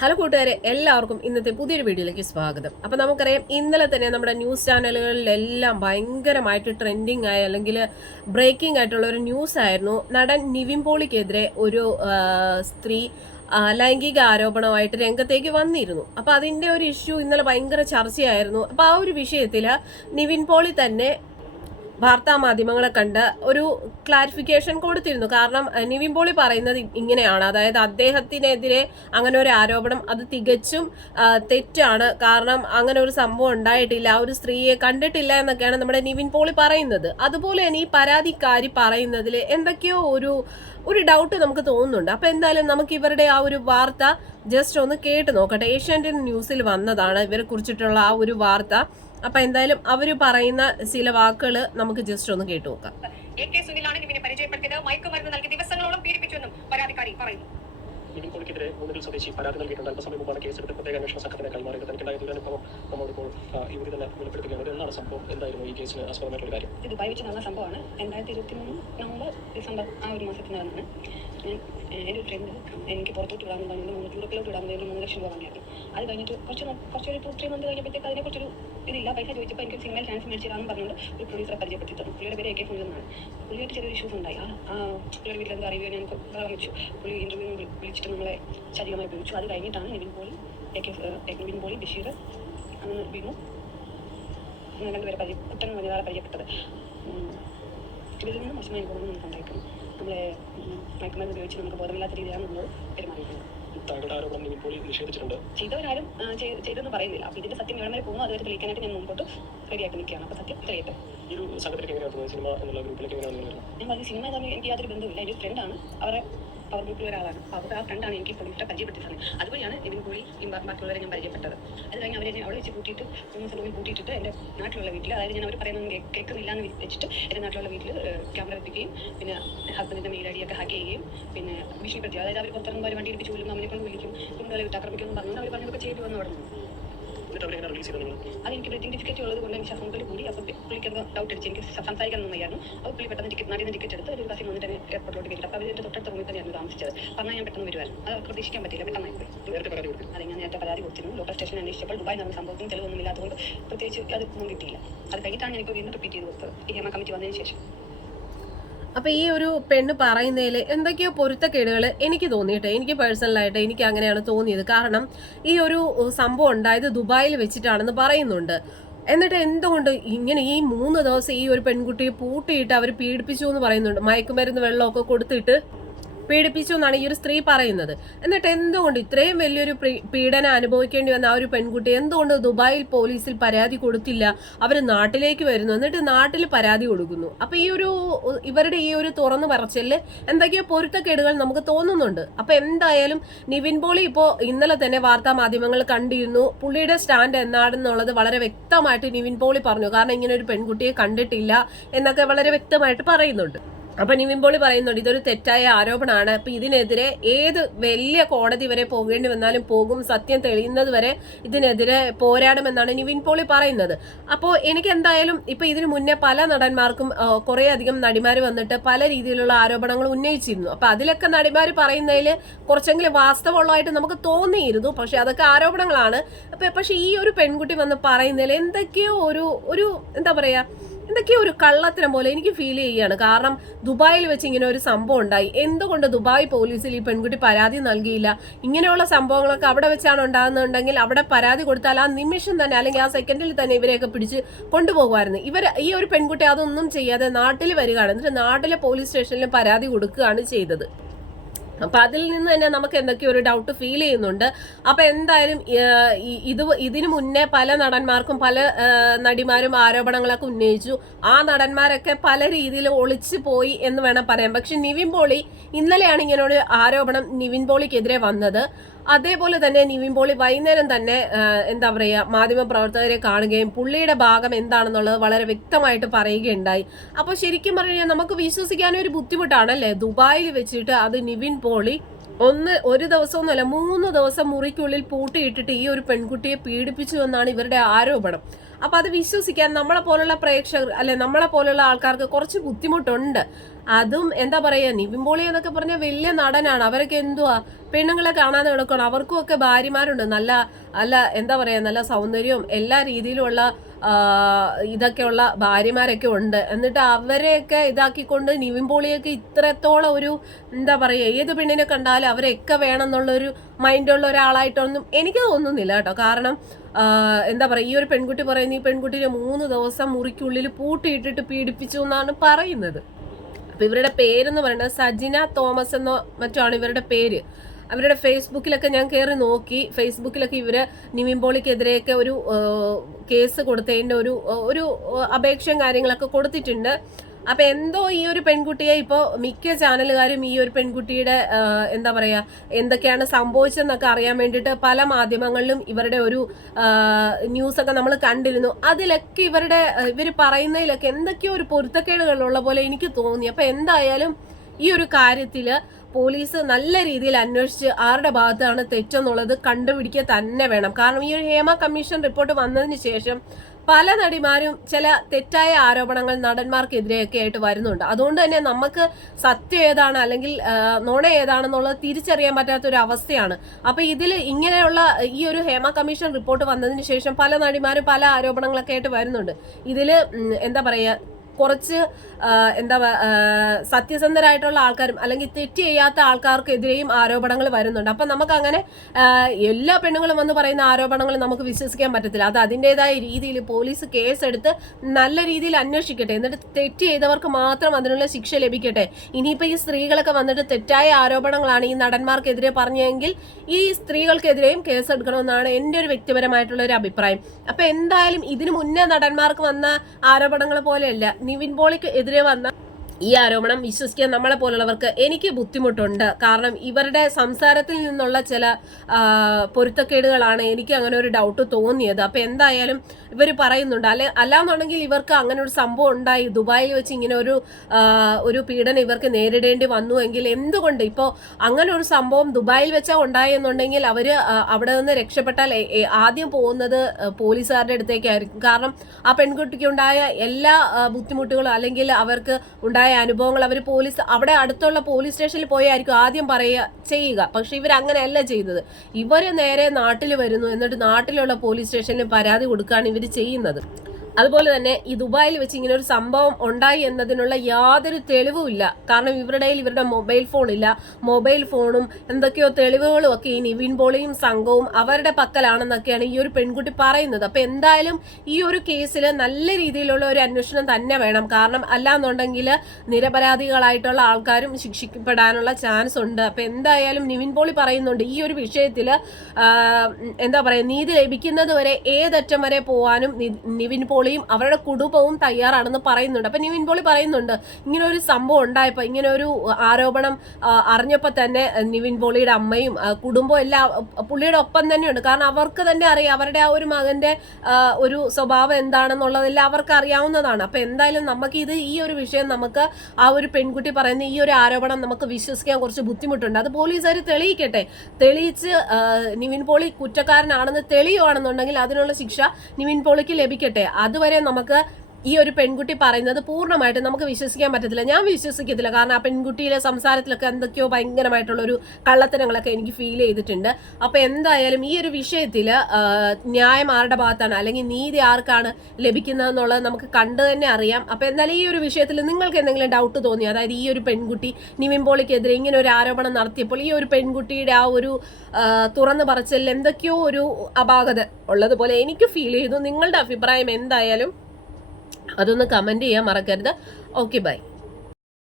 Hello കൂട്ടുകാരെ എല്ലാവർക്കും ഇന്നത്തെ പുതിയൊരു വീഡിയോയിലേക്ക് സ്വാഗതം. അപ്പോൾ നമുക്കറിയാം ഇന്നലെ തന്നെ നമ്മുടെ ന്യൂസ് ചാനലുകളിലെല്ലാം ഭയങ്കരമായിട്ട് ട്രെൻഡിങ് ആയ അല്ലെങ്കിൽ ബ്രേക്കിംഗ് ആയിട്ടുള്ള ഒരു ന്യൂസ് ആയിരുന്നു. നടൻ നിവിൻ പോളിക്കെതിരെ ഒരു സ്ത്രീ ലൈംഗിക ആരോപണമായിട്ട് രംഗത്തേക്ക് വന്നിരുന്നു. അപ്പോൾ അതിന്റെ ഒരു ഇഷ്യൂ ഇന്നലെ ഭയങ്കര ചർച്ചയായിരുന്നു. അപ്പോൾ ആ ഒരു വിഷയത്തിൽ നിവിൻ പോളി തന്നെ വാർത്താ മാധ്യമങ്ങളെ കണ്ട് ഒരു ക്ലാരിഫിക്കേഷൻ കൊടുത്തിരുന്നു. കാരണം നിവിൻ പോളി പറയുന്നത് ഇങ്ങനെയാണ്. അതായത് അദ്ദേഹത്തിനെതിരെ അങ്ങനെ ഒരു ആരോപണം അത് തികച്ചും തെറ്റാണ്. കാരണം അങ്ങനെ ഒരു സംഭവം ഉണ്ടായിട്ടില്ല. ആ ഒരു സ്ത്രീയെ കണ്ടിട്ടില്ല എന്നൊക്കെയാണ് നമ്മുടെ നിവിൻ പോളി പറയുന്നത്. അതുപോലെ തന്നെ ഈ പരാതിക്കാരി പറയുന്നതിൽ എന്തൊക്കെയോ ഒരു ഒരു ഡൗട്ട് നമുക്ക് തോന്നുന്നുണ്ട്. അപ്പൊ എന്തായാലും നമുക്ക് ഇവരുടെ ആ ഒരു വാർത്ത ജസ്റ്റ് ഒന്ന് കേട്ട് നോക്കട്ടെ. ഏഷ്യാനെറ്റ് ന്യൂസിൽ വന്നതാണ് ഇവരെ കുറിച്ചിട്ടുള്ള ആ ഒരു വാർത്ത. അപ്പൊ എന്തായാലും അവർ പറയുന്ന ചില വാക്കുകൾ നമുക്ക് ജസ്റ്റ് ഒന്ന് കേട്ടു നോക്കാം. എ കെ സുനിലാണ് ഇവനെ പരിചയപ്പെടുത്തിയത്. മയക്കുമരുന്ന് നൽകി ദിവസങ്ങളോളം പീഡിപ്പിച്ചുവെന്നും പരാതിക്കാരി പറയുന്നു. നിവിൻ പോളിക്കെതിരെ മൂന്നിൽ സ്വദേശി പരാതി നൽകിയിട്ടുണ്ട്. അല്പസമയം മുമ്പാണ് കേസെടുത്ത് പ്രത്യേക അന്വേഷണ സംഘത്തിന് കൈമാറിയത്. തനിക്കുണ്ടായ ദുരനുഭവം നമ്മളിപ്പോൾ യുവതി തന്നെ വെളിപ്പെടുത്തുകയാണ്. എന്താണ് സംഭവം? എന്തായിരുന്നു ഈ കേസിന് ആസ്പദമായിട്ടുള്ള കാര്യം? ഇത് ദുബായ് വെച്ച് നടന്ന സംഭവമാണ്. രണ്ടായിരത്തി ഇരുപത്തി മൂന്ന് നവംബർ ഡിസംബർ ആ ഒരു മാസത്തിൽ ഏഹ്, എന്റെ ഫ്രണ്ട് എനിക്ക് പുറത്തോട്ട് വിടാൻ പറഞ്ഞു മൂന്ന് യൂറോപ്പിലോട്ട് വിടാൻ വേണ്ടി മൂന്ന് ലക്ഷം രൂപ വാങ്ങിയായിരുന്നു അത് കഴിഞ്ഞിട്ട് കുറച്ച് കുറച്ച് കുറച്ചൊരു ടു ത്രീ മന്ത് കഴിഞ്ഞപ്പോഴത്തേക്ക് അതിനെക്കുറിച്ചൊരു ഇതില്ല. പൈസ ചോദിച്ചപ്പോൾ എനിക്ക് സിനിമയിൽ ചാൻസ് മേടിച്ചു പറഞ്ഞുകൊണ്ട് ഒരു പ്രൊഡ്യൂസറെ പരിചയപ്പെടുത്തി തന്നു. പുള്ളിയുടെ പേര് എ കെ എന്നാണ്. പുള്ളിയായിട്ട് ചെറിയ ഇഷ്യൂസ് ഉണ്ടായി. ആ പുള്ളിയുടെ വീട്ടിൽ എന്താ അറിയുകയോ ഞാൻ വെച്ചു പുള്ളി ഇന്റർവ്യൂ വിളിച്ചിട്ട് നമ്മളെ ശാരീരികമായി ഉപയോഗിച്ചു. അത് കഴിഞ്ഞിട്ടാണ് നിവിൻ പോളി എ കെ ഏഹ്, നിവിൻ പോളി ബഷീർ അങ്ങനെ ബിനു അങ്ങനെ രണ്ടുപേരെ പരിചയ കുട്ടൻ മതിയാളെ പരിചയപ്പെട്ടത്. ഇതിൽ നിന്ന് മോശമായ അനുഭവങ്ങൾ നമുക്ക് ഉണ്ടായിരിക്കും. നമ്മളെ മയക്കുമരുന്ന് ഉപയോഗിച്ച് നമുക്ക് ബോധമില്ലാത്ത രീതിയിലാണ് നമ്മൾ പെരുമാറിയിട്ടുള്ളത് താങ്കളുടെ ആരോപണം നിവിൻ പോളി നിഷേധിച്ചിട്ടുണ്ട്. ചെയ്തവരാരും ചെയ്തെന്ന് പറയുന്നില്ല. അപ്പൊ ഇതിന്റെ സത്യം എവിടെ വരെ പോകുന്നു അതുവരെ തെളിയിക്കാനായിട്ട് ഞാൻ മുമ്പോട്ട് റെഡിയാക്കി നിൽക്കുകയാണ്. അപ്പൊ സത്യം തെളിയട്ടെ. ഈ ഒരു സംഘത്തിലേക്ക് എങ്ങനെയാണ് സിനിമ എന്നുള്ള ഗ്രൂപ്പിലേക്ക് എങ്ങനെയാണ് ഞാൻ പറഞ്ഞ സിനിമ എനിക്ക് യാതൊരു ബന്ധമില്ല എന്റെ ഫ്രണ്ടാണ് അവരെ പവർ ഗ്രൂപ്പിൽ ഒരാളാണ്. അപ്പോൾ ആ ഫ്രണ്ടാണ് എനിക്ക് പൊളിയിട്ട് പരിചയപ്പെടുത്തി തന്നെ അതുവഴിയാണ് ഈ ബാ- ബാക്കിയുള്ളവരെ ഞാൻ പരിചയപ്പെട്ടത്. അത് കഴിഞ്ഞ് അവരെ അവിടെ വെച്ച് കൂട്ടിയിട്ട് മൂന്ന് റൂമിൽ കൂട്ടിയിട്ടിട്ട് എന്റെ നാട്ടിലുള്ള വീട്ടിൽ അതായത് ഞാൻ അവർ പറയുന്നത് കേ- കേൾക്കുന്നില്ല എന്ന് വെച്ചിട്ട് എന്റെ നാട്ടിലുള്ള വീട്ടിൽ ക്യാമറ എത്തിക്കുകയും പിന്നെ ഹസ്ബൻഡിന്റെ മെയിൽ ഐ ഡി ഒക്കെ ഹാക്ക് ചെയ്യുകയും പിന്നെ ഭീഷണിപ്പെടുത്തി അതായത് അവർ പുറത്തിറങ്ങുമ്പോൾ അവർ വണ്ടി ഇടിപ്പിച്ച് കൊല്ലും അവനെ കൊണ്ട് വിളിക്കും കുടുംബങ്ങളെ വിട്ട് ആക്രമിക്കുമെന്ന് പറഞ്ഞു അവർ പറഞ്ഞതൊക്കെ ചെയ്തു വന്നു അവിടെ നിന്ന് എന്നിട്ട് അവരെങ്ങനെ റിലീസ് നിങ്ങൾ അത് എനിക്ക് ബ്രീത്തിങ് ടിക്കറ്റ് ഉള്ളത് കൊണ്ട് എനിക്ക് ശ്വാസം കൂടി അപ്പോൾ പുള്ളിക്ക് എന്തോ ഡൗട്ട് അടിച്ച് എനിക്ക് സംസാരിക്കാൻ വയ്യായിരുന്നു അപ്പോൾ പുള്ളി പെട്ടെന്ന് ടിക്കറ്റ് നാട്ടിൽ നിന്ന് ടിക്കറ്റ് എടുത്ത് ഒരു കസിൻ വന്നിട്ട് എയർപോർട്ടിലോട്ട് കയറ്റി അപ്പോൾ അതിന്റെ തൊട്ടടുത്ത റൂമിൽ തന്നെയായിരുന്നു താമസിച്ചത്. പറഞ്ഞാൽ ഞാൻ പെട്ടെന്ന് വരുമായിരുന്നു അത് അവർക്ക് പ്രതീക്ഷിക്കാൻ പറ്റില്ല പെട്ടെന്ന് പോയി. നേരത്തെ പരാതി കൊടുത്തു. അതെ ഞാൻ നേരത്തെ പരാതി കൊടുത്തിരുന്നു. ലോക്കൽ സ്റ്റേഷൻ അന്വേഷിച്ചപ്പോൾ ദുബായ് നടന്ന സംഭവത്തിന് തെളിവൊന്നും ഇല്ലാത്തതുകൊണ്ട് പ്രത്യേകിച്ച് അത് ഒന്നും കിട്ടിയില്ല. അത് കഴിഞ്ഞിട്ടാണ് ഞാനിപ്പോൾ വീണ്ടും റിപ്പീറ്റ് ചെയ്ത് കൊടുത്തത്. ഈ ഹേമ കമ്മിറ്റി വന്നതിന് ശേഷം. അപ്പൊ ഈ ഒരു പെണ്ണ് പറയുന്നതിൽ എന്തൊക്കെയോ പൊരുത്തക്കേടുകൾ എനിക്ക് തോന്നിയിട്ട് എനിക്ക് പേഴ്സണലായിട്ട് എനിക്ക് അങ്ങനെയാണ് തോന്നിയത്. കാരണം ഈ ഒരു സംഭവം ഉണ്ടായത് ദുബായിൽ വെച്ചിട്ടാണെന്ന് പറയുന്നുണ്ട്. എന്നിട്ട് എന്തുകൊണ്ട് ഇങ്ങനെ ഈ മൂന്ന് ദിവസം ഈ ഒരു പെൺകുട്ടിയെ പൂട്ടിയിട്ട് അവർ പീഡിപ്പിച്ചു എന്ന് പറയുന്നുണ്ട്? മയക്കുമരുന്ന് വെള്ളമൊക്കെ കൊടുത്തിട്ട് പീഡിപ്പിച്ചു എന്നാണ് ഈ ഒരു സ്ത്രീ പറയുന്നത്. എന്നിട്ട് എന്തുകൊണ്ട് ഇത്രയും വലിയൊരു പീഡനം അനുഭവിക്കേണ്ടി വന്ന ആ ഒരു പെൺകുട്ടി എന്തുകൊണ്ട് ദുബായിൽ പോലീസിൽ പരാതി കൊടുത്തില്ല? അവർ നാട്ടിലേക്ക് വരുന്നു. എന്നിട്ട് നാട്ടിൽ പരാതി കൊടുക്കുന്നു. അപ്പൊ ഈ ഒരു ഇവരുടെ ഈ ഒരു തുറന്നു പറച്ചിൽ എന്തൊക്കെയോ പൊരുത്തക്കേടുകൾ നമുക്ക് തോന്നുന്നുണ്ട്. അപ്പൊ എന്തായാലും നിവിൻ പോളി ഇപ്പോ ഇന്നലെ തന്നെ വാർത്താ മാധ്യമങ്ങൾ കണ്ടിരുന്നു. പുള്ളിയുടെ സ്റ്റാൻഡ് എന്നാണെന്നുള്ളത് വളരെ വ്യക്തമായിട്ട് നിവിൻ പോളി പറഞ്ഞു. കാരണം ഇങ്ങനെ ഒരു പെൺകുട്ടിയെ കണ്ടിട്ടില്ല എന്നൊക്കെ വളരെ വ്യക്തമായിട്ട് പറയുന്നുണ്ട്. അപ്പൊ നിവിൻ പറയുന്നുണ്ട് ഇതൊരു തെറ്റായ ആരോപണമാണ്. അപ്പൊ ഇതിനെതിരെ ഏത് വലിയ കോടതി വരെ പോകേണ്ടി വന്നാലും പോകും സത്യം തെളിയുന്നത് വരെ ഇതിനെതിരെ പോരാടുമെന്നാണ് നിവിൻ പറയുന്നത്. അപ്പോൾ എനിക്ക് എന്തായാലും ഇപ്പൊ ഇതിനു മുന്നേ പല നടന്മാർക്കും കുറെ അധികം നടിമാർ വന്നിട്ട് പല രീതിയിലുള്ള ആരോപണങ്ങൾ ഉന്നയിച്ചിരുന്നു. അപ്പൊ അതിലൊക്കെ നടിമാർ പറയുന്നതിൽ കുറച്ചെങ്കിലും വാസ്തവമുള്ളതായിട്ട് നമുക്ക് തോന്നിയിരുന്നു. പക്ഷെ അതൊക്കെ ആരോപണങ്ങളാണ്. അപ്പൊ പക്ഷെ ഈ ഒരു പെൺകുട്ടി വന്ന് പറയുന്നതിൽ എന്തൊക്കെയോ ഒരു ഒരു എന്താ പറയാ എന്തൊക്കെയോ ഒരു കള്ളത്തരം പോലെ എനിക്ക് ഫീൽ ചെയ്യുകയാണ് കാരണം ദുബായിൽ വെച്ച് ഇങ്ങനെ ഒരു സംഭവം ഉണ്ടായി. എന്തുകൊണ്ട് ദുബായ് പോലീസിൽ ഈ പെൺകുട്ടി പരാതി നൽകിയില്ല? ഇങ്ങനെയുള്ള സംഭവങ്ങളൊക്കെ അവിടെ വെച്ചാണ് ഉണ്ടാകുന്നുണ്ടെങ്കിൽ അവിടെ പരാതി കൊടുത്താൽ ആ നിമിഷം തന്നെ അല്ലെങ്കിൽ ആ സെക്കൻഡിൽ തന്നെ ഇവരെയൊക്കെ പിടിച്ച് കൊണ്ടുപോകുമായിരുന്നു. ഇവർ ഈ ഒരു പെൺകുട്ടി അതൊന്നും ചെയ്യാതെ നാട്ടിൽ വരികയാണ്. എന്നിട്ട് നാട്ടിലെ പോലീസ് സ്റ്റേഷനിൽ പരാതി കൊടുക്കുകയാണ് ചെയ്തത്. അപ്പൊ അതിൽ നിന്ന് തന്നെ നമുക്ക് എന്തൊക്കെയോ ഒരു ഡൗട്ട് ഫീൽ ചെയ്യുന്നുണ്ട്. അപ്പൊ എന്തായാലും ഇത് ഇതിനു മുന്നേ പല നടന്മാർക്കും പല നടിമാരും ആരോപണങ്ങളൊക്കെ ഉന്നയിച്ചു. ആ നടന്മാരൊക്കെ പല രീതിയിൽ ഒളിച്ചു പോയി എന്ന് വേണം പറയാം പക്ഷെ നിവിൻ പോളി ഇന്നലെയാണ് ഇങ്ങനെ ഒരു ആരോപണം നിവിൻ പോളിക്കെതിരെ വന്നത്. അതേപോലെ തന്നെ നിവിൻ പോളി വൈകുന്നേരം തന്നെ എന്താ പറയുക മാധ്യമ പ്രവർത്തകരെ കാണുകയും പുള്ളിയുടെ ഭാഗം എന്താണെന്നുള്ളത് വളരെ വ്യക്തമായിട്ട് പറയുകയുണ്ടായി. അപ്പോൾ ശരിക്കും പറഞ്ഞു നമുക്ക് വിശ്വസിക്കാനൊരു ബുദ്ധിമുട്ടാണല്ലേ? ദുബായിൽ വെച്ചിട്ട് അത് നിവിൻ പോളി ഒന്ന് ഒരു ദിവസമൊന്നുമല്ല മൂന്ന് ദിവസം മുറിക്കുള്ളിൽ പൂട്ടിയിട്ടിട്ട് ഈ ഒരു പെൺകുട്ടിയെ പീഡിപ്പിച്ചു എന്നാണ് ഇവരുടെ ആരോപണം. അപ്പൊ അത് വിശ്വസിക്കാൻ നമ്മളെ പോലുള്ള പ്രേക്ഷകർ അല്ലെ നമ്മളെ പോലുള്ള ആൾക്കാർക്ക് കുറച്ച് ബുദ്ധിമുട്ടുണ്ട്. അതും എന്താ പറയാ നിവിൻ എന്നൊക്കെ പറഞ്ഞ വലിയ നടനാണ്. അവരൊക്കെ എന്തുവാ പെണ്ണുങ്ങളെ കാണാതെ കിടക്കണം അവർക്കും ഒക്കെ ഭാര്യമാരുണ്ട്. നല്ല അല്ല എന്താ പറയാ നല്ല സൗന്ദര്യവും എല്ലാ രീതിയിലുമുള്ള ആ, ഇതൊക്കെയുള്ള ഭാര്യമാരൊക്കെ ഉണ്ട്. എന്നിട്ട് അവരെയൊക്കെ ഇതാക്കിക്കൊണ്ട് നിവിൻ പോളിയൊക്കെ ഇത്രത്തോളം ഒരു എന്താ പറയുക ഏത് പെണ്ണിനെ കണ്ടാലും അവരെയൊക്കെ വേണം എന്നുള്ളൊരു മൈൻഡുള്ള ഒരാളായിട്ടൊന്നും എനിക്ക് തോന്നുന്നില്ല കേട്ടോ. കാരണം എന്താ പറയുക ഈ ഒരു പെൺകുട്ടി പറയുന്ന ഈ പെൺകുട്ടിയെ മൂന്ന് ദിവസം മുറിക്കുള്ളിൽ പൂട്ടിയിട്ടിട്ട് പീഡിപ്പിച്ചു എന്നാണ് പറയുന്നത്. അപ്പം ഇവരുടെ പേരെന്ന് പറയുന്നത് സജിന തോമസ് എന്നോ മറ്റോ ആണ് ഇവരുടെ പേര്. അവരുടെ ഫേസ്ബുക്കിലൊക്കെ ഞാൻ കയറി നോക്കി. ഫേസ്ബുക്കിലൊക്കെ ഇവർ നിമിംബോളിക്കെതിരെയൊക്കെ ഒരു കേസ് കൊടുത്തതിന്റെ ഒരു ഒരു അപേക്ഷയും കാര്യങ്ങളൊക്കെ കൊടുത്തിട്ടുണ്ട്. അപ്പൊ എന്തോ ഈ ഒരു പെൺകുട്ടിയെ ഇപ്പോൾ മിക്ക ചാനലുകാരും ഈ ഒരു പെൺകുട്ടിയുടെ എന്താ പറയാ എന്തൊക്കെയാണ് സംഭവിച്ചതെന്നൊക്കെ അറിയാൻ വേണ്ടിട്ട് പല മാധ്യമങ്ങളിലും ഇവരുടെ ഒരു ന്യൂസ് ഒക്കെ നമ്മൾ കണ്ടിരുന്നു. അതിലൊക്കെ ഇവരുടെ ഇവർ പറയുന്നതിലൊക്കെ എന്തൊക്കെയോ ഒരു പൊരുത്തക്കേടുകളുള്ള പോലെ എനിക്ക് തോന്നി. അപ്പൊ എന്തായാലും ഈ ഒരു കാര്യത്തിൽ പോലീസ് നല്ല രീതിയിൽ അന്വേഷിച്ച് ആരുടെ ഭാഗത്താണ് തെറ്റെന്നുള്ളത് കണ്ടുപിടിക്കുക തന്നെ വേണം. കാരണം ഈ ഒരു ഹേമ കമ്മീഷൻ റിപ്പോർട്ട് വന്നതിന് ശേഷം പല നടിമാരും ചില തെറ്റായ ആരോപണങ്ങൾ നടന്മാർക്കെതിരെയൊക്കെ ആയിട്ട് വരുന്നുണ്ട്. അതുകൊണ്ട് തന്നെ നമുക്ക് സത്യം ഏതാണ് അല്ലെങ്കിൽ നോണ ഏതാണെന്നുള്ളത് തിരിച്ചറിയാൻ പറ്റാത്ത ഒരു അവസ്ഥയാണ്. അപ്പൊ ഇതിൽ ഇങ്ങനെയുള്ള ഈ ഒരു ഹേമ കമ്മീഷൻ റിപ്പോർട്ട് വന്നതിന് ശേഷം പല നടിമാരും പല ആരോപണങ്ങളൊക്കെ ആയിട്ട് വരുന്നുണ്ട്. ഇതിൽ എന്താ പറയുക കുറച്ച് എന്താ സത്യസന്ധരായിട്ടുള്ള ആൾക്കാരും അല്ലെങ്കിൽ തെറ്റ് ചെയ്യാത്ത ആൾക്കാർക്കെതിരെയും ആരോപണങ്ങൾ വരുന്നുണ്ട്. അപ്പം നമുക്ക് അങ്ങനെ എല്ലാ പെണ്ണുങ്ങളും വന്ന് പറയുന്ന ആരോപണങ്ങൾ നമുക്ക് വിശ്വസിക്കാൻ പറ്റത്തില്ല. അത് അതിന്റെതായ രീതിയിൽ പോലീസ് കേസെടുത്ത് നല്ല രീതിയിൽ അന്വേഷിക്കട്ടെ. എന്നിട്ട് തെറ്റ് ചെയ്തവർക്ക് മാത്രം അതിനുള്ള ശിക്ഷ ലഭിക്കട്ടെ. ഇനിയിപ്പോൾ ഈ സ്ത്രീകളൊക്കെ വന്നിട്ട് തെറ്റായ ആരോപണങ്ങളാണ് ഈ നടന്മാർക്കെതിരെ പറഞ്ഞെങ്കിൽ ഈ സ്ത്രീകൾക്കെതിരെയും കേസെടുക്കണമെന്നാണ് എന്റെ ഒരു വ്യക്തിപരമായിട്ടുള്ള ഒരു അഭിപ്രായം. അപ്പം എന്തായാലും ഇതിനു മുന്നേ നടന്മാർക്ക് വന്ന ആരോപണങ്ങൾ പോലെയല്ല. നിവിൻ പോളിക്ക് എതിരെ വന്ന ഈ ആരോപണം വിശ്വസിക്കാൻ നമ്മളെ പോലുള്ളവർക്ക് എനിക്ക് ബുദ്ധിമുട്ടുണ്ട്. കാരണം ഇവരുടെ സംസാരത്തിൽ നിന്നുള്ള ചില പൊരുത്തക്കേടുകളാണ് എനിക്ക് അങ്ങനെ ഒരു ഡൗട്ട് തോന്നിയത്. അപ്പം എന്തായാലും ഇവർ പറയുന്നുണ്ട്. അല്ലെ അല്ലാന്നുണ്ടെങ്കിൽ ഇവർക്ക് അങ്ങനെ ഒരു സംഭവം ഉണ്ടായി. ദുബായിൽ വെച്ച് ഇങ്ങനെ ഒരു ഒരു പീഡനം ഇവർക്ക് നേരിടേണ്ടി വന്നു എങ്കിൽ എന്തുകൊണ്ട്? ഇപ്പോൾ അങ്ങനെ ഒരു സംഭവം ദുബായിൽ വെച്ചാൽ ഉണ്ടായെന്നുണ്ടെങ്കിൽ അവർ അവിടെ നിന്ന് രക്ഷപ്പെട്ടാൽ ആദ്യം പോകുന്നത് പോലീസുകാരുടെ അടുത്തേക്കായിരിക്കും. കാരണം ആ പെൺകുട്ടിക്ക് ഉണ്ടായ എല്ലാ ബുദ്ധിമുട്ടുകളും അല്ലെങ്കിൽ അവർക്ക് ഉണ്ടായ അനുഭവങ്ങൾ അവർ പോലീസ് അവിടെ അടുത്തുള്ള പോലീസ് സ്റ്റേഷനിൽ പോയായിരിക്കും ആദ്യം പറയുക ചെയ്യുക. പക്ഷെ ഇവർ അങ്ങനെയല്ല ചെയ്തത്. ഇവർ നേരെ നാട്ടിൽ വരുന്നു. എന്നിട്ട് നാട്ടിലുള്ള പോലീസ് സ്റ്റേഷനിൽ പരാതി കൊടുക്കുകയാണ് ഇവർ ചെയ്യുന്നത്. അതുപോലെ തന്നെ ഈ ദുബായിൽ വെച്ച് ഇങ്ങനെ ഒരു സംഭവം ഉണ്ടായി എന്നതിനുള്ള യാതൊരു തെളിവുമില്ല കാരണം ഇവരുടെ കയ്യിൽ ഇവരുടെ മൊബൈൽ ഫോൺ ഇല്ല. മൊബൈൽ ഫോണും എന്തൊക്കെയോ തെളിവുകളും ഒക്കെ ഈ നിവിൻ പോളിയും സംഘവും അവരുടെ പക്കലാണെന്നൊക്കെയാണ് ഈ ഒരു പെൺകുട്ടി പറയുന്നത്. അപ്പൊ എന്തായാലും ഈ ഒരു കേസിൽ നല്ല രീതിയിലുള്ള ഒരു അന്വേഷണം തന്നെ വേണം. കാരണം അല്ലാന്നുണ്ടെങ്കിൽ നിരപരാധികളായിട്ടുള്ള ആൾക്കാരും ശിക്ഷിക്കപ്പെടാനുള്ള ചാൻസ് ഉണ്ട്. അപ്പൊ എന്തായാലും നിവിൻ പോളി പറയുന്നുണ്ട് ഈ ഒരു വിഷയത്തിൽ എന്താ പറയുക നീതി ലഭിക്കുന്നത് വരെ ഏതറ്റം വരെ പോവാനും നിവിൻ നിവിൻ പോളിയും അവരുടെ കുടുംബവും തയ്യാറാണെന്ന് പറയുന്നുണ്ട്. അപ്പൊ നിവിൻ പോളി പറയുന്നുണ്ട് ഇങ്ങനെ ഒരു സംഭവം ഉണ്ടായപ്പോ ഇങ്ങനെ ഒരു ആരോപണം അറിഞ്ഞപ്പോ തന്നെ നിവിൻ പോളിയുടെ അമ്മയും കുടുംബവും എല്ലാം പുള്ളിയുടെ ഒപ്പം തന്നെയുണ്ട്. കാരണം അവർക്ക് തന്നെ അറിയാം അവരുടെ ആ ഒരു മകന്റെ ഒരു സ്വഭാവം എന്താണെന്നുള്ളതെല്ലാം അവർക്ക് അറിയാവുന്നതാണ്. അപ്പൊ എന്തായാലും നമുക്ക് ഇത് ഈ ഒരു വിഷയം നമുക്ക് ആ ഒരു പെൺകുട്ടി പറയുന്ന ഈ ഒരു ആരോപണം നമുക്ക് വിശ്വസിക്കാൻ കുറച്ച് ബുദ്ധിമുട്ടുണ്ട്. അത് പോലീസുകാർ തെളിയിക്കട്ടെ. തെളിയിച്ച് നിവിൻ പോളി കുറ്റക്കാരനാണെന്ന് തെളിയുവാണെന്നുണ്ടെങ്കിൽ അതിനുള്ള ശിക്ഷ നിവിൻ പോളിക്ക് ലഭിക്കട്ടെ. അതുവരെ നമുക്ക് ഈ ഒരു പെൺകുട്ടി പറയുന്നത് പൂർണമായിട്ട് നമുക്ക് വിശ്വസിക്കാൻ പറ്റത്തില്ല. ഞാൻ വിശ്വസിക്കത്തില്ല. കാരണം ആ പെൺകുട്ടിയിലെ സംസാരത്തിലൊക്കെ എന്തൊക്കെയോ ഭയങ്കരമായിട്ടുള്ള ഒരു കള്ളത്തരങ്ങളൊക്കെ എനിക്ക് ഫീൽ ചെയ്തിട്ടുണ്ട്. അപ്പൊ എന്തായാലും ഈ ഒരു വിഷയത്തിൽ ന്യായം ആരുടെ ഭാഗത്താണ്? അല്ലെങ്കിൽ നീതി ആർക്കാണ് ലഭിക്കുന്നതെന്നുള്ളത് നമുക്ക് കണ്ടു തന്നെ അറിയാം. അപ്പൊ എന്നാലും ഈ ഒരു വിഷയത്തിൽ നിങ്ങൾക്ക് എന്തെങ്കിലും ഡൗട്ട് തോന്നി? അതായത് ഈ ഒരു പെൺകുട്ടി നിവിൻ പോളിക്കെതിരെ ഇങ്ങനെ ഒരു ആരോപണം നടത്തിയപ്പോൾ ഈ ഒരു പെൺകുട്ടിയുടെ ആ ഒരു തുറന്നു പറച്ചിൽ എന്തൊക്കെയോ ഒരു അപാകത ഉള്ളതുപോലെ എനിക്ക് ഫീൽ ചെയ്തു. നിങ്ങളുടെ അഭിപ്രായം എന്തായാലും അതൊന്ന് കമന്റ് ചെയ്യാൻ മറക്കരുത്. Okay bye